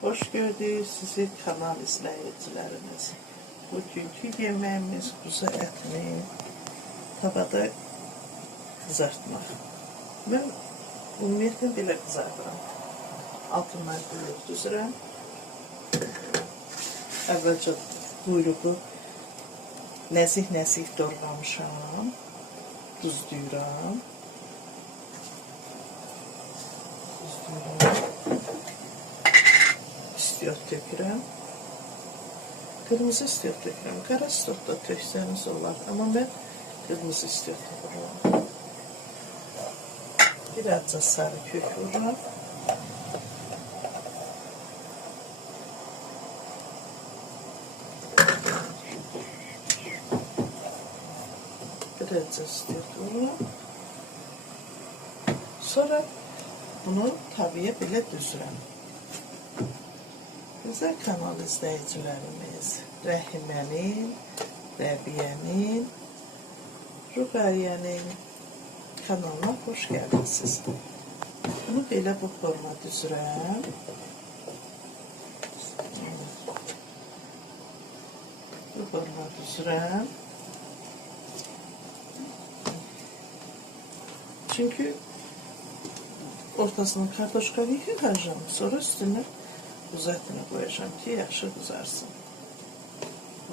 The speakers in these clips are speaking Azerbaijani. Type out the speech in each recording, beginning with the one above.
Hoş gördük sizi kanal izleyicilerimiz. Bugünkü yemeğimiz kuzu etini tavada kızartmak. Ben ümumiyyətlə belə kızartıram. Altından quyruq düzürəm. Əvvəlcə quyruğu nəzik doğramışam. Duzlayıram. İstiyot tökürəm. Kırmızı istiyot tökürəm. Qara istiyot da töksəniz olar. Amma mən kırmızı istiyot vururam. Birazca sarı kök vururam. Birazca istiyot vururam. Sonra bunu tavaya belə düzürəm. Güzel kanal izleyicilerimiz, Rəhimənin, Rəbiyyənin, Rüqəyyənin kanalına hoş geldiniz. Bunu belə bu forma düzürəm. Bu forma düzürəm. Çünkü ortasını kartoşkalı yıkayacağım. Sonra üstüne kuzu etini koyacağım ki yaxşı kızarsın.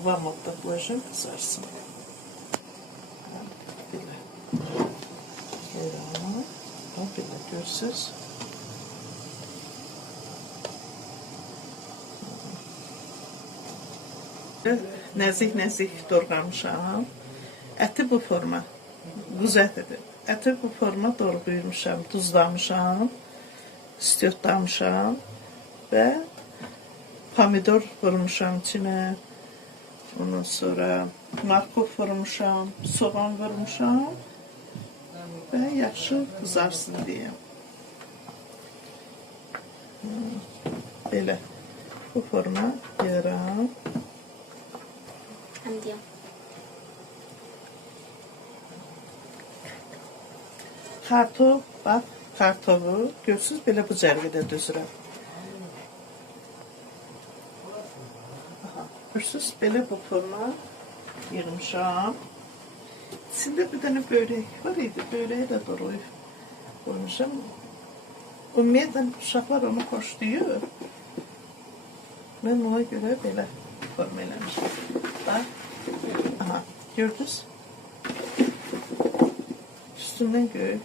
Vamot da koyacağım, kızarsın. Belə. Belə görsünüz. Nəzik doğramışam. Əti bu forma. Quzu ətidir. Əti bu forma doğraymışam, duzlamışam, istiyotlamışam və pomidor vurmuşam içine. Ondan sonra markov vurmuşam, soğan vurmuşam və yaxşı kızarsın diye. Belə bu forma yığıram. Kartof, bax, kartofu görsünüz belə bu cərgədə düzürəm. Görürsünüz belə bu forma yığmışam. İçində bir dənə börək var idi, böreği də doğrayıb koymuşam. Ümumiyyətlə uşaqlar onu xoşlayır. Mən ona görə belə forma eləmişim. Bax, aha, gördünüz? Üstündən göy.